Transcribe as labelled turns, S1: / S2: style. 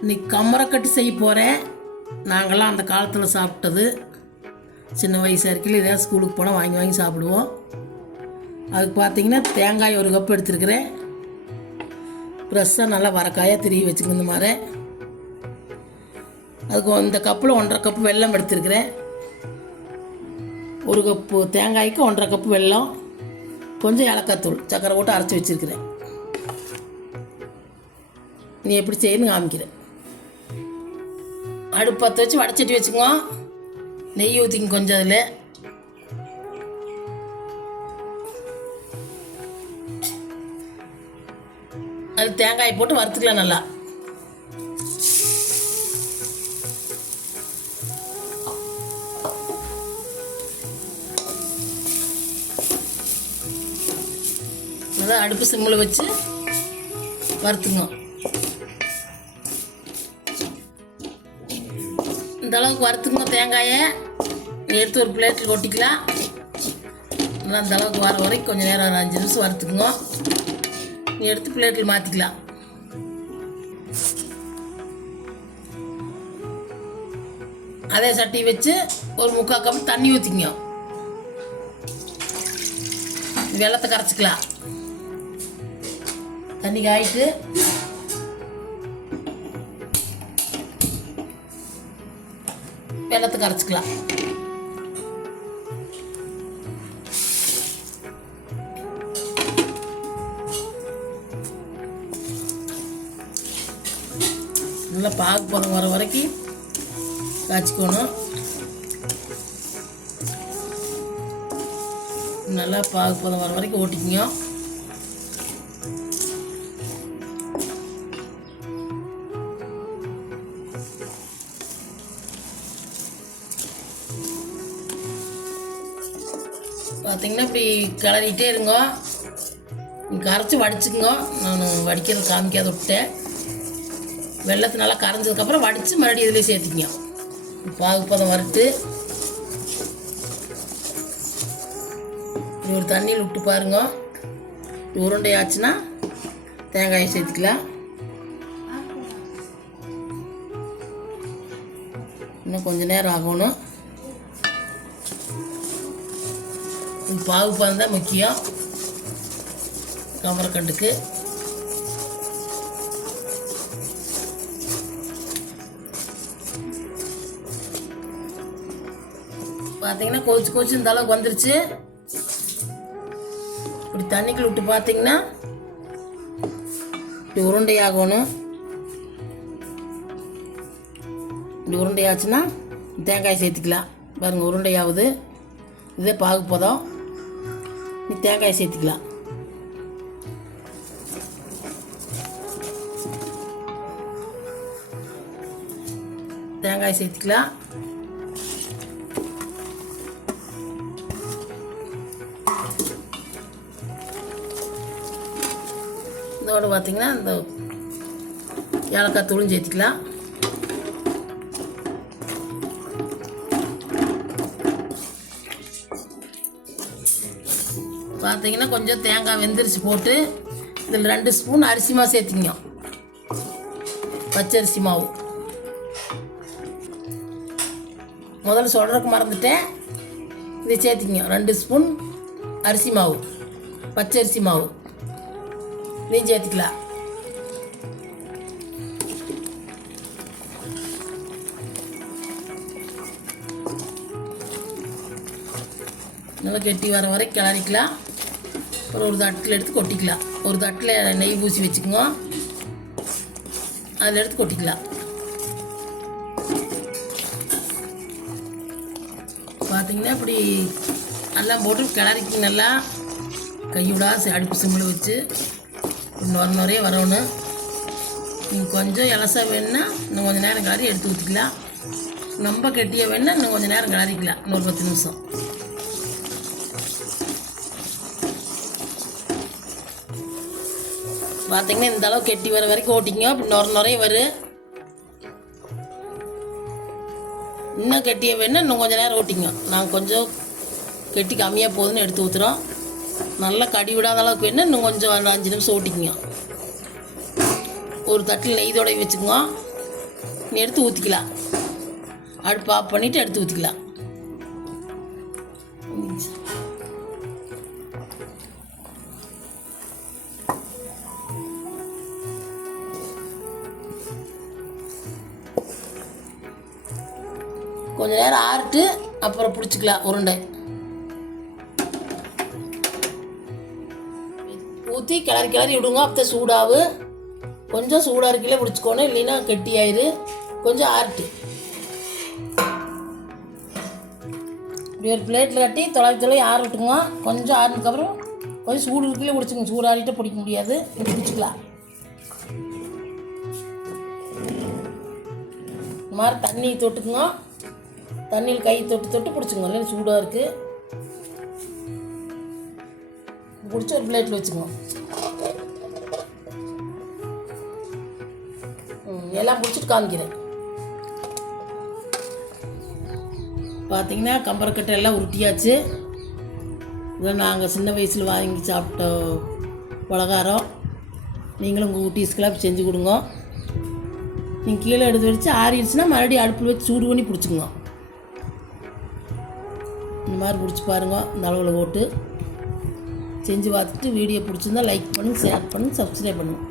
S1: இன்னைக்கு கம்மரக்கட்டு செய்ய போகிறேன் நாங்கள்லாம் அந்த காலத்தில் சாப்பிட்டது. சின்ன வயசு இருக்கையில் ஏதாவது ஸ்கூலுக்கு போனால் வாங்கி வாங்கி சாப்பிடுவோம். அதுக்கு பார்த்தீங்கன்னா தேங்காய் ஒரு கப் எடுத்துருக்குறேன். ஃப்ரெஷ்ஷாக நல்லா வரக்காயாக திருவி வச்சுக்கணும் மாதிரி. அதுக்கு இந்த கப்பில் ஒன்றரை கப்பு வெல்லம் எடுத்துருக்குறேன். ஒரு கப்பு தேங்காய்க்கு ஒன்றரை கப்பு வெல்லம். கொஞ்சம் ஏலக்காய்த்தூள் சக்கரை போட்டு அரைச்சி வச்சுருக்கிறேன். நீ எப்படி செய்யணும்னு காமிக்கிறேன். அடுப்பு பற்ற வச்சு வடச்சட்டி வச்சுக்குவோம். நெய் ஊற்றிங்க கொஞ்சம் அதில். அது தேங்காய் போட்டு வறுத்துக்கலாம் நல்லா. அதான் அடுப்பு சிம்மில் வச்சு வறுத்துங்க இந்த அளவுக்கு வறுத்துங்க தேங்காயை. எடுத்து ஒரு பிளேட்டில் கொட்டிக்கலாம். நல்லா இந்த அளவுக்கு வர வரைக்கும் கொஞ்சம் நேரம் ஒரு அஞ்சு நிமிஷம் வறுத்துக்குங்க. நீ எடுத்து பிளேட்டில் மாற்றிக்கலாம் அதே சட்டி வச்சு ஒரு முக்கால் கப் தண்ணி ஊற்றிக்கங்க வெள்ளத்தை கரைச்சிக்கலாம். தண்ணி காயிட்டு வெள்ளத்தை கரைச்சிக்கலாம் நல்லா பாக்கு பதம் வர வரைக்கும் காய்ச்சிக்கணும். நல்லா பாகு பதம் வர வரைக்கும் ஓட்டிக்கோங்க. பார்த்தீங்கன்னா இப்படி கிளறிட்டே இருங்க. கரைச்சி வடிச்சுக்குங்க. நான் வடிக்கிறது காமிக்காத விட்டேன் வெள்ளத்தை நல்லா கரைஞ்சதுக்கப்புறம் வடித்து மறுபடியும் இதிலே சேர்த்துக்கிங்க. பாகு பதம் வறுத்து. ஒரு தண்ணியில் விட்டு பாருங்க. உருண்டை ஆச்சுன்னா தேங்காயை சேர்த்துக்கலாம். இன்னும் கொஞ்ச நேரம் ஆகணும். பாகு பதம் தான் முக்கியம். கமரக்கண்டுக்கு பார்த்தீங்கன்னா கொதிச்சு கொச்சு இந்த அளவுக்கு வந்துருச்சு. இப்படி தண்ணிக்குள் விட்டு பார்த்தீங்கன்னா இப்படி உருண்டையாகணும். இப்படி உருண்டையாச்சுன்னா தேங்காய் சேர்த்துக்கலாம். பாருங்கள் உருண்டையாவது இதே பாகு போதும். தேங்காய் சேர்த்துக்கலாம். தேங்காய் சேர்த்துக்கலாம். இதோடு பார்த்தீங்கன்னா இந்த ஏலக்காய் தூளும் சேர்த்துக்கலாம். பார்த்தீங்கன்னா கொஞ்சம் தேங்காய் வெந்திரிச்சு போட்டு இதில் ரெண்டு ஸ்பூன் அரிசி மாவு சேர்த்திங்க பச்சரிசி மாவு. முதல்ல சொல்கிறதுக்கு மறந்துட்டேன். இதை சேர்த்திங்க ரெண்டு ஸ்பூன் அரிசி மாவு. பச்சரிசி மாவு. நீ சேர்த்துக்கலாம். நல்லா கெட்டி வர வரை கிளறிக்கலாம். அப்புறம் ஒரு தட்டில் எடுத்து கொட்டிக்கலாம். ஒரு தட்டில் நெய் பூசி வச்சுக்கோங்க அதில் எடுத்து கொட்டிக்கலாம். பார்த்தீங்கன்னா இப்படி நல்லா போட்டு கிளறிக்கு நல்லா கையோட அடுப்பு சிம்மில் வச்சு நுர நுறைய வரணும். நீங்கள் கொஞ்சம் இலசா வேணும்னா இன்னும் கொஞ்சம் நேரம் கிளறி எடுத்து ஊற்றிக்கலாம் ரொம்ப கெட்டியாக வேணுன்னா இன்னும் கொஞ்சம் நேரம் கிளறிக்கலாம். இன்னொரு பத்து நிமிஷம். பார்த்தீங்கன்னா இந்த அளவு கெட்டி வர வரைக்கும் ஓட்டிங்க அப்படி நுர நுறைய வரும் இன்னும் கெட்டியை வேணும்னா இன்னும் கொஞ்சம் நேரம் ஓட்டிங்க நாங்கள் கொஞ்சம் கெட்டி கம்மியாக போகுதுன்னு எடுத்து ஊற்றுறோம் நல்லா கடி விடாத அளவுக்கு வேணும் இன்னும் கொஞ்சம் ஒரு அஞ்சு நிமிஷம் ஓட்டிக்குங்க. ஒரு தட்டில் நெய் தொடை வச்சுக்குங்க. எடுத்து ஊற்றிக்கலாம் அடுப்பு ஆஃப் பண்ணிவிட்டு எடுத்து ஊற்றிக்கலாம் கொஞ்ச நேரம் ஆறுட்டு அப்புறம் பிடிச்சிக்கலாம் உருண்டை. ஊற்றி கிளறி கிளறி விடுங்க. அப்போ சூடாகு கொஞ்சம் சூடாக இருக்கையிலே பிடிச்சிக்கோணும். இல்லைன்னா கெட்டியாயிரு. கொஞ்சம் ஆர்ட்டு இப்படி ஒரு பிளேட்டில் கட்டி தொலை தொலை ஆற விட்டுங்க கொஞ்சம் ஆறுனதுக்கப்புறம் கொஞ்சம் சூடு இருக்கையிலே பிடிச்சிக்கோங்க. சூடாடிட்டு பிடிக்க முடியாது. இப்படி பிடிச்சிக்கலாம். இந்த மாதிரி தண்ணி தொட்டுக்குங்க. தண்ணியில் கை தொட்டு தொட்டு பிடிச்சிங்க இல்லை சூடாக இருக்குது பிடிச்சி ஒரு பிளேட்டில் வச்சுக்கோங்க. ம், எல்லாம் பிடிச்சிட்டு காமிக்கிறேன். பார்த்தீங்கன்னா கம்பரக்கட்டை எல்லாம் உருட்டியாச்சு. இதான் நாங்கள் சின்ன வயசில் வாங்கி சாப்பிட்ட பலகாரம். நீங்களும் உங்கள் குட்டீஸ்க்கெல்லாம் செஞ்சு கொடுங்க. நீங்கள் கீழே எடுத்து வச்சு ஆறிடுச்சுன்னா மறுபடியும் அடுப்பில் வச்சு சூடு பண்ணி பிடிச்சிங்க இந்த மாதிரி பிடிச்சி பாருங்க இந்த அளவில் போட்டு. செஞ்சு பார்த்துட்டு வீடியோ பிடிச்சிருந்தா லைக் பண்ணுங்கள் ஷேர் பண்ணுங்கள் சப்ஸ்கிரைப் பண்ணுங்கள்